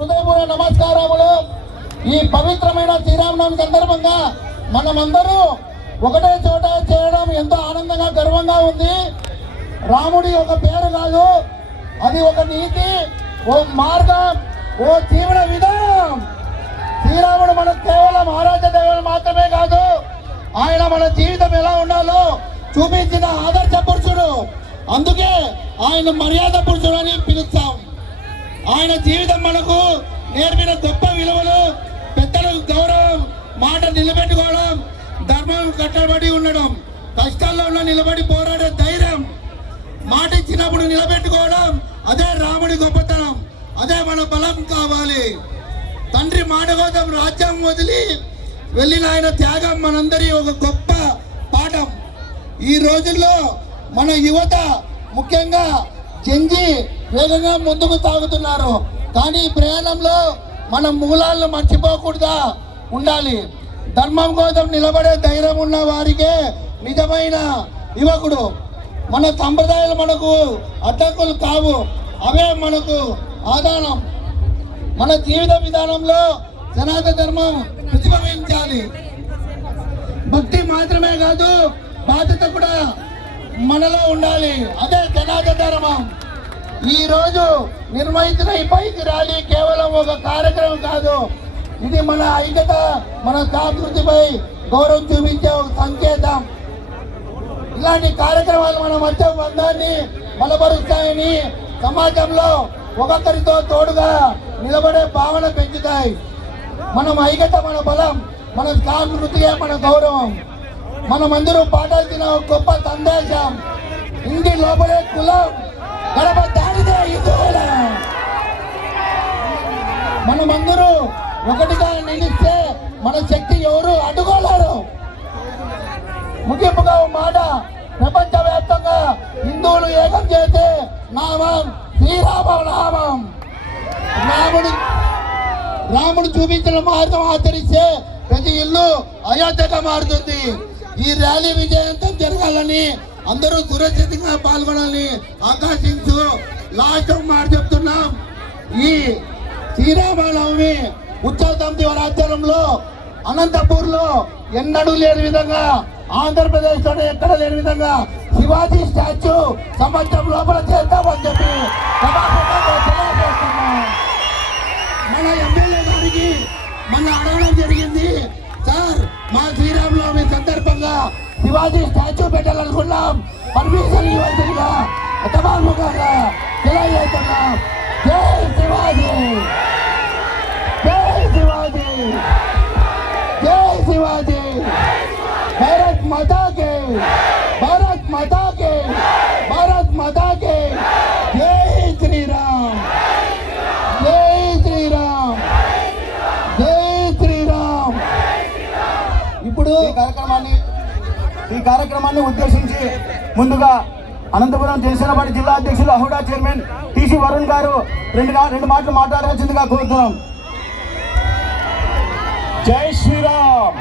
హృదయపూర్వక నమస్కారములు. ఈ పవిత్రమైన శ్రీరామనవమి సందర్భంగా మనమందరూ ఒకటే చోట చేయడం ఎంతో ఆనందంగా గర్వంగా ఉంది. రాముడి ఒక పేరు కాదు, అది ఒక నీతి, ఓ మార్గం, ఓ జీవన విధానం. శ్రీరాముడు మనకు కేవలం ఆరాధ్య దైవం మాత్రమే కాదు, ఆయన మన జీవితం ఎలా ఉండాలో చూపించిన ఆదర్శ పురుషుడు. అందుకే ఆయన మర్యాద పురుషుడు అని పిలుస్తాం. ఆయన జీవితం మనకు నేర్పిన గొప్ప విలువలు, పెద్దలకు గౌరవం, మాట నిలబెట్టుకోవడం, ధర్మం కట్టబడి ఉండడం, కష్టాల్లో ఉన్న నిలబడి పోరాడే ధైర్యం, మాట ఇచ్చినప్పుడు నిలబెట్టుకోవడం, అదే రాముడి గొప్పతనం, అదే మన బలం కావాలి. తండ్రి మాట కోసం రాజ్యం వదిలి వెళ్ళిన ఆయన త్యాగం మనందరి ఒక గొప్ప పాఠం. ఈ రోజుల్లో మన యువత ముఖ్యంగా జంజీ వేగంగా ముందుకు సాగుతున్నారు. కానీ ఈ ప్రయాణంలో మన మూలాలను మర్చిపోకూడదా ఉండాలి. ధర్మం కోసం నిలబడే ధైర్యం ఉన్న వారికే నిజమైన యువకుడు. మన సంప్రదాయాలు మనకు అడ్డంకులు కావు, అవే మనకు ఆధారం. మన జీవిత విధానంలో సనాతన ధర్మం ప్రతిబింబించాలి. భక్తి మాత్రమే కాదు, బాధ్యత కూడా మనలో ఉండాలి, అదే సనాతన ధర్మం. ఈ రోజు నిర్వహించిన ఈ బైక్ ర్యాలీ కేవలం ఒక కార్యక్రమం కాదు, ఇది మన ఐక్యత, మన సంస్కృతిపై గౌరవం చూపించే ఒక సంకేతం. ఇలాంటి కార్యక్రమాలు మన మధ్య బంధాన్ని బలపరుస్తాయని, సమాజంలో ఒక్కొక్కరితో తోడుగా నిలబడే భావన పెంచుతాయి. మనం ఐక్యత మన బలం, మన సంస్కృతియే మన గౌరవం. మనమందరూ పాటాల్సిన గొప్ప సందేశం. ఇంటి లోపలే కులం, గడప దాడితే హిందువులే. మనమందరూ ఒకటిగా నిలిస్తే మన శక్తి ఎవరు అడ్డుకోలేరు. ముగింపుగా మాట, ప్రపంచవ్యాప్తంగా హిందువులు ఏకం చేసే నామం శ్రీరామ నామం. రాముడు చూపించిన మార్గం ఆచరిస్తే ప్రతి ఇల్లు అయోధ్యగా మారుతుంది. ఈ ర్యాలీ విజయవంతం జరగాలని, అందరూ సురక్షితంగా పాల్గొనాలని ఆకాశించు. లాస్ట్ మాట చెప్తున్నాం, ఈ శ్రీరామనవమి ఉత్సవ సమితి వారి ఆధ్వర్యంలో అనంతపూర్లో ఎన్నడూ లేని విధంగా, ఆంధ్రప్రదేశ్ లోనే ఎక్కడ లేని విధంగా శివాజీ స్టాచ్యూ సంవత్సరం లోపల చేద్దామని చెప్పి తెలియజేస్తున్నాం. మన ఎమ్మెల్యే గారికి మన అడగడం జరిగింది, సార్ మా శ్రీరామనవమి సందర్భంగా శివాజీ స్టాచ్యూ పెట్టాలనుకున్నాం, పర్మిషన్ ఇవ్వాల్సిందిగా సభాముఖంగా తెలియజేస్తున్నాం. జై శివాజీ, జై శివాజీ, జై శివాజీ. భారత్ మాతా కే, భారత్ మాతా కే, భారత్ మాతా కే. జై శ్రీరామ్, జై శ్రీరామ్, జై శ్రీరామ్. ఇప్పుడు ఈ కార్యక్రమాన్ని ఉద్దేశించి ముందుగా అనంతపురం జనసేన పార్టీ జిల్లా అధ్యక్షులు అహుడా చైర్మన్ టీసీ వరుణ్ గారు రెండు మాటలు మాట్లాడాల్సిందిగా కోరుతున్నాం. జై శ్రీరామ్.